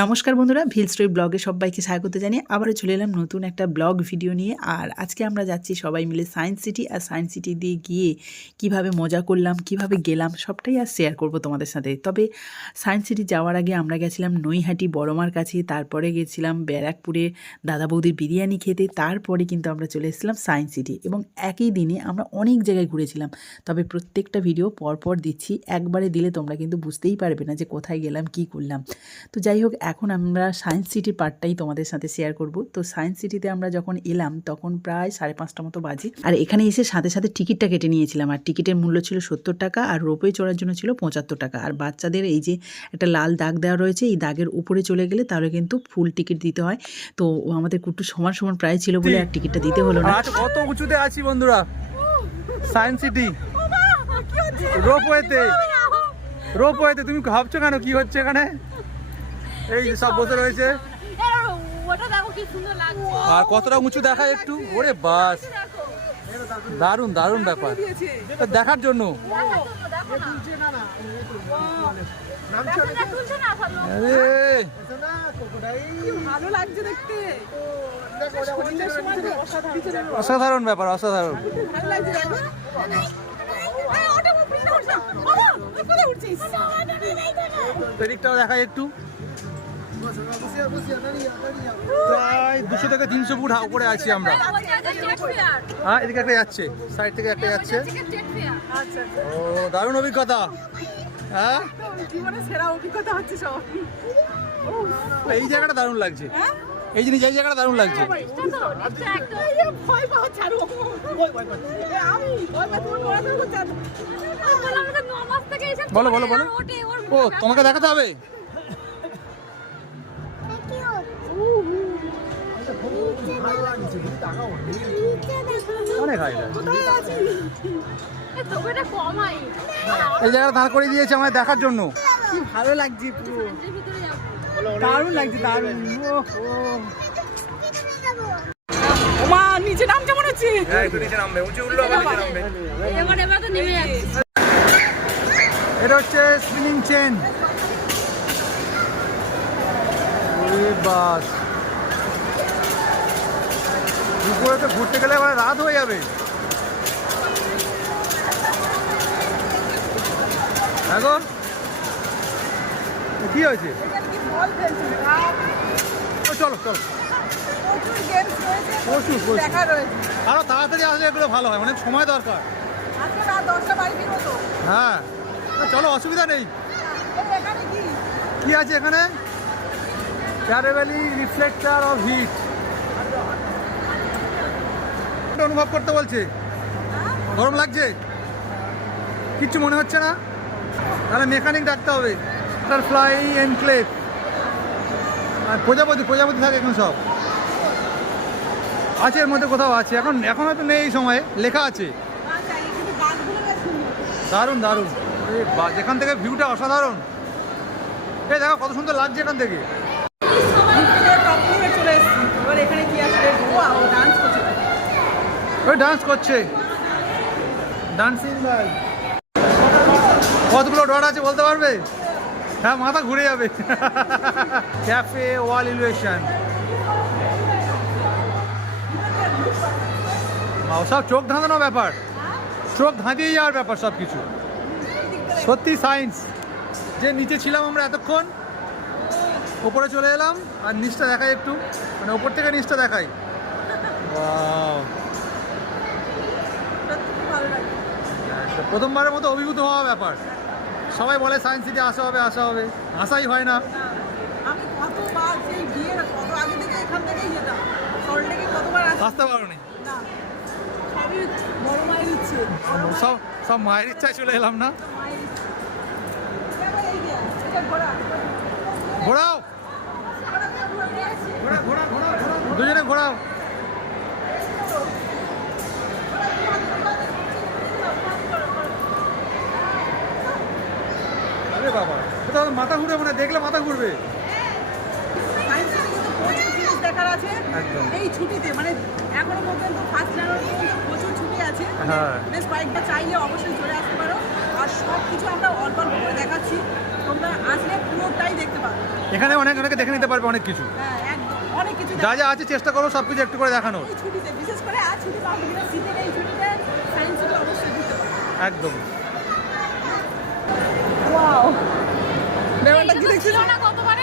নমস্কার বন্ধুরা, ভিল স্টোরি ব্লগে সবাইকে স্বাগত জানিয়ে আবারও চলে এলাম নতুন একটা ব্লগ ভিডিও নিয়ে। আর আজকে আমরা যাচ্ছি সবাই মিলে সায়েন্স সিটি, আর সায়েন্স সিটি দিয়ে গিয়ে কীভাবে মজা করলাম, কীভাবে গেলাম, সবটাই আর শেয়ার করব তোমাদের সাথে। তবে সায়েন্স সিটি যাওয়ার আগে আমরা গেছিলাম নৈহাটি বড়মার কাছে, তারপরে গেছিলাম ব্যারাকপুরে দাদা বৌদির বিরিয়ানি খেতে, তারপরে কিন্তু আমরা চলে এসেছিলাম সায়েন্স সিটি। এবং একই দিনে আমরা অনেক জায়গায় ঘুরেছিলাম, তবে প্রত্যেকটা ভিডিও পরপর দিচ্ছি, একবারে দিলে তোমরা কিন্তু বুঝতেই পারবে না যে কোথায় গেলাম, কি করলাম। তো যাই হোক এখন আমরা সায়েন্স সিটির পার্টটাই তোমাদের সাথে শেয়ার করব। তো সায়েন্স সিটিতে আমরা যখন এলাম তখন প্রায় সাড়ে পাঁচটা মতো বাজে। আর এখানে এসে সাথে সাথে টিকিটটা কেটে নিয়েছিলাম। আর টিকিটের মূল্য ছিল সত্তর টাকা আর রোপে চড়ার জন্য ছিল পঁচাত্তর টাকা। আর বাচ্চাদের এই যে একটা লাল দাগ দেওয়া রয়েছে এই দাগের উপরে চলে গেলে তাহলে কিন্তু ফুল টিকিট দিতে হয়। তো আমাদের কুটু সমান সমান প্রায় ছিল বলে আর টিকিটটা দিতে হলো না। কত উঁচুতে আছি বন্ধুরা? সায়েন্স সিটি রোপওয়েতে রোপওয়েতে তুমি ভাবছ কেন? কি হচ্ছে এখানে? এই যে সব বসে রয়েছে। দেখো আর কতটা উঁচু দেখায় একটু? ওরে বাস। দারুণ দারুণ ব্যাপার। দেখার জন্য। অসাধারণ ব্যাপার অসাধারণ। দেখো একটু। প্রায় দুশো থেকে তিনশো ফুট উপরে আছি আমরা। হ্যাঁ এদিকে একটা যাচ্ছে সাইড থেকে একটা যাচ্ছে। ও দারুণ অভিজ্ঞতা। হ্যাঁ? সেরা অভিজ্ঞতা হচ্ছে সব এই জায়গাটা দারুণ লাগছে। এই জিনিস এই জায়গাটা দারুণ লাগছে। বলো, বলো, বলো। ও তোমাকে দেখাতে হবে? এই জায়গাটা দাঁড় করে দিয়েছে আমায় দেখার জন্য। কি ভালো লাগছে পুরো দারুণ লাগছে দারুণ ওমা নিচে হচ্ছে। হ্যাঁ নেমে যাচ্ছে। এটা হচ্ছে স্পিনিং চেন বাস। দুপুরে তো ঘুরতে গেলে আবার রাত হয়ে যাবে। এখন? কি হয়েছে? চলো চলো। প্রচুর প্রচুর, আরও তাড়াতাড়ি আসলে এগুলো ভালো হয় অনেক সময় দরকার। হ্যাঁ। চলো অসুবিধা নেই। কি আছে এখানে? ক্যারাভ্যালি রিফ্লেক্টার অফ হিট অনুভব করতে বলছে? গরম লাগছে? কিচ্ছু মনে হচ্ছে না? তাহলে মেকানিক ডাকতে হবে। ফ্লাই এনক্লেভ আর প্রজাপতি প্রজাপতি থাকে এখন সব। আছে এর মধ্যে কোথাও আছে। এখন এখন হয়তো নেই এই সময়ে। লেখা আছে। দারুণ দারুণ। যেখান থেকে ভিউটা অসাধারণ। এই দেখো, কত সুন্দর লাগছে এখান থেকে টপ ফ্লোরে চলে এসেছি এবার এখানে কি আছে দেখব ও ডান্স করছে ওই ডান্স করছে। ডান্সিং ভাই কতগুলো ডট আছে বলতে পারবে? হ্যাঁ মাথা ঘুরে যাবে। ক্যাফে ওয়াল ইলুয়েশন সব চোখ ধাঁধানো ব্যাপার। চোখ ধাঁধিয়ে যাওয়ার ব্যাপার সব কিছু সত্যি সায়েন্স যে নিচে ছিলাম আমরা এতক্ষণ, ওপরে চলে এলাম। আর নিচটা দেখাই একটু। মানে ওপর থেকে নিচটা দেখাই Wow. সত্যি খুব ভালো লাগে একটা প্রথমবারের মতো অভিভূত হওয়া ব্যাপার। সবাই বলে সায়েন্স সিটি আসা হবে আসা হবে। আসাই হয় না। আসতে পারো নি। সব সব মায়ের ইচ্ছায় চলে এলাম না? ঘোরাও! দুজনে ঘোরাও। আরে বাবা মাথা ঘুরে মানে দেখলে মাথা ঘুরবে। দেখার আছে এই ছুটিতে মানে এখনও পর্যন্ত ফার্স্ট জানুয়ারি প্রচুর ছুটি আছে। হ্যাঁ। বেশ চাইলে অবশ্যই চলে আসতে পারো। আর সব কিছু আমরা অল্প অল্প করে দেখাচ্ছি। তোমরা আসলে পুরোটাই দেখতে পাবে এখানে অনেক অনেকে দেখে নিতে পারবে অনেক কিছু। হ্যাঁ একদম। অনেক কিছু যা যা আছে চেষ্টা করো সব কিছু একটু করে দেখানোর। এই ছুটিতে বিশেষ করে আজ ছুটি পাবো কিনা শীতের এই ছুটিতে সায়েন্স সিটি অবশ্যই ঘুরতে পারবে একদম। ওয়াও ব্যাপারটা কি এটা না দেখছিস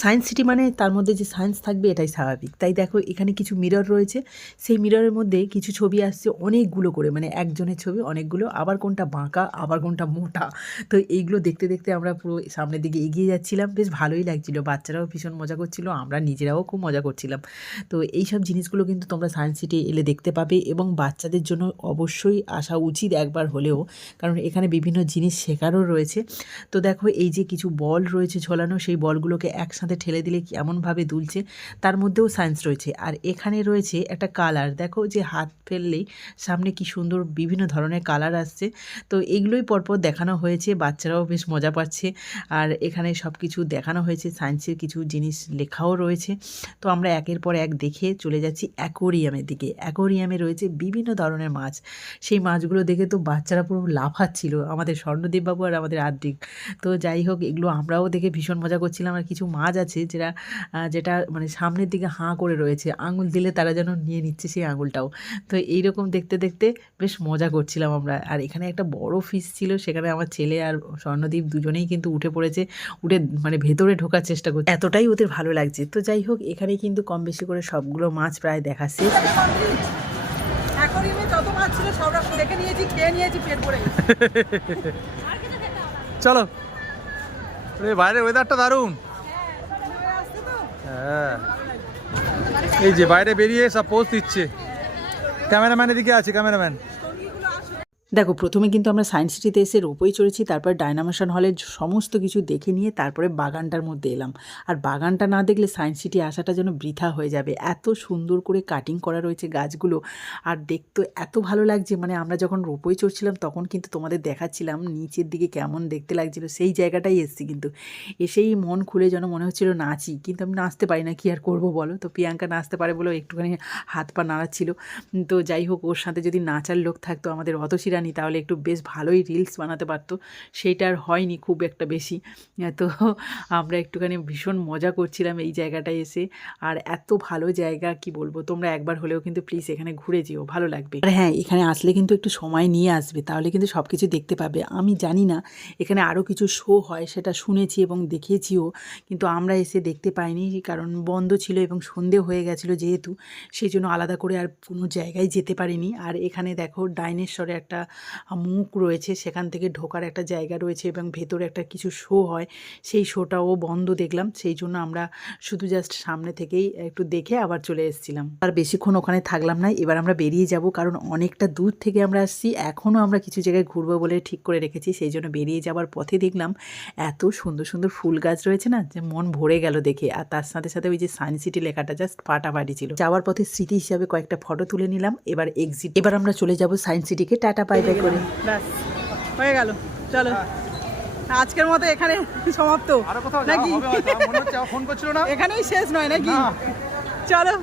সায়েন্স সিটি মানে তার মধ্যে যে সায়েন্স থাকবে এটাই স্বাভাবিক। তাই দেখো, এখানে কিছু মিরর রয়েছে। সেই মিররের মধ্যে কিছু ছবি আসছে অনেকগুলো করে মানে একজনের ছবি অনেকগুলো, আবার কোনটা বাঁকা, আবার কোনটা মোটা। তো এইগুলো দেখতে দেখতে আমরা পুরো সামনের দিকে এগিয়ে যাচ্ছিলাম। বেশ ভালোই লাগছিল। বাচ্চারাও ভীষণ মজা করছিল, আমরা নিজেরাও খুব মজা করছিলাম। তো এই সব জিনিসগুলো কিন্তু তোমরা সায়েন্স সিটি এলে দেখতে পাবে এবং বাচ্চাদের জন্য অবশ্যই আসা উচিত একবার হলেও, কারণ এখানে বিভিন্ন জিনিস শেখারও রয়েছে। তো দেখো, এই যে কিছু বল রয়েছে ঝোলানো সেই বলগুলোকে একসাথে ঠেলে দিলে কেমনভাবে দুলছে, তার মধ্যেও সায়েন্স রয়েছে। আর এখানে রয়েছে একটা কালার দেখো যে হাত ফেললেই সামনে কি সুন্দর বিভিন্ন ধরনের কালার আসছে। তো এগুলোই পরপর দেখানো হয়েছে, বাচ্চারাও বেশ মজা পাচ্ছে। আর এখানে সব কিছু দেখানো হয়েছে সায়েন্সের কিছু জিনিস লেখাও রয়েছে। তো আমরা একের পর এক দেখে চলে যাচ্ছি অ্যাকোরিয়ামের দিকে। অ্যাকোরিয়ামে রয়েছে বিভিন্ন ধরনের মাছ। সেই মাছগুলো দেখে তো বাচ্চারা পুরো লাফাচ্ছিল, আমাদের স্বর্ণদেববাবু আর আমাদের আদ্রিক। তো যাই হোক, এগুলো আমরাও দেখে ভীষণ মজা করছিলাম। আর কিছু মাছ আছে যেটা যেটা মানে সামনের দিকে হাঁ করে রয়েছে। আঙুল দিলে তারা যেন নিয়ে নিচ্ছে সেই আঙুলটাও। তো এইরকম দেখতে দেখতে বেশ মজা করছিলাম আমরা। আর এখানে একটা বড় ফিস ছিল সেখানে আমার ছেলে আর স্বর্ণদীপ দুজনেই কিন্তু উঠে পড়েছে। উঠে মানে ভেতরে ঢোকার চেষ্টা করছে। এতটাই ওদের ভালো লাগছে। তো যাই হোক এখানে কিন্তু কম বেশি করে সবগুলো মাছ প্রায় দেখা শেষ। যত মাছ ছিল সব রকম দেখে নিয়েছি খেয়ে নিয়েছি পেট ভরে গেছে। আর কিছু খেতে হবে না। চলো। বাইরের ওয়েদারটা দারুণ। হয়ে। এই যে বাইরে বেরিয়ে সব পোস্ট দিচ্ছে। ক্যামেরাম্যান এদিকে আছে ক্যামেরাম্যান দেখো, প্রথমে কিন্তু আমরা সায়েন্স সিটিতে এসে রোপই চড়েছি, তারপর ডায়নামেশন হলের সমস্ত কিছু দেখে নিয়ে তারপরে বাগানটার মধ্যে এলাম। আর বাগানটা না দেখলে সায়েন্স সিটি আসাটা যেন বৃথা হয়ে যাবে। এত সুন্দর করে কাটিং করা রয়েছে গাছগুলো, আর দেখতে এত ভালো লাগছে। মানে আমরা যখন রোপই চড়ছিলাম, তখন কিন্তু তোমাদের দেখাচ্ছিলাম নিচের দিকে কেমন দেখতে লাগছিল। সেই জায়গাটাই এসছি কিন্তু। এসেই মন খুলে যেন মনে হচ্ছিল নাচি। কিন্তু আমি নাচতে পারি না, কি আর করব বলো? তো প্রিয়াঙ্কা নাচতে পারে বলো একটুখানি হাত পা নাড়াচ্ছিল। তো যাই হোক, ওর সাথে যদি নাচার লোক থাকতো আমাদের অতসী রানী তাহলে একটু বেশ ভালোই রিলস বানাতে পারতো। সেইটা আর হয়নি খুব একটা বেশি। তো আমরা একটুখানি ভীষণ মজা করছিলাম এই জায়গাটায় এসে। আর এত ভালো জায়গা, কি বলব? তোমরা একবার হলেও কিন্তু প্লিজ এখানে ঘুরে যেও, ভালো লাগবে। আর হ্যাঁ এখানে আসলে কিন্তু একটু সময় নিয়ে আসবে, তাহলে কিন্তু সব কিছু দেখতে পাবে। আমি জানি না, এখানে আরও কিছু শো হয়, সেটা শুনেছি এবং দেখেছিও, কিন্তু আমরা এসে দেখতে পাইনি, কারণ বন্ধ ছিল এবং সন্ধে হয়ে গেছিল যেহেতু, সেই জন্য আলাদা করে আর কোনো জায়গায় যেতে পারিনি। আর এখানে দেখো, ডাইনেশ্বরে একটা মুখ রয়েছে, সেখান থেকে ঢোকার একটা জায়গা রয়েছে এবং ভেতরে একটা কিছু শো হয়, সেই শোটাও বন্ধ দেখলাম। সেই জন্য আমরা শুধু জাস্ট সামনে থেকেই একটু দেখে আবার চলে এসেছিলাম। আর বেশিক্ষণ ওখানে থাকলাম না, এবার আমরা বেরিয়ে যাব কারণ অনেকটা দূর থেকে আমরা আসছি, এখনও আমরা কিছু জায়গায় ঘুরবো বলে ঠিক করে রেখেছি, সেই জন্য বেরিয়ে যাওয়ার পথে দেখলাম এত সুন্দর সুন্দর ফুল গাছ রয়েছে না, যে মন ভরে গেল দেখে। আর তার সাথে সাথে ওই যে সায়েন্স সিটি লেখাটা জাস্ট ফাটাফাটি ছিল। যাওয়ার পথে স্মৃতি হিসাবে কয়েকটা ফটো তুলে নিলাম, এবার এক্সিট এবার আমরা চলে যাব সায়েন্স সিটিকে টাটা বাই করে। ব্যাস হয়ে গেল চলো। আজকের মতো এখানে সমাপ্ত। আরও কোথাও নাকি? মনে হচ্ছে ফোন করছিল না। এখানেই শেষ নয় নাকি? চলো।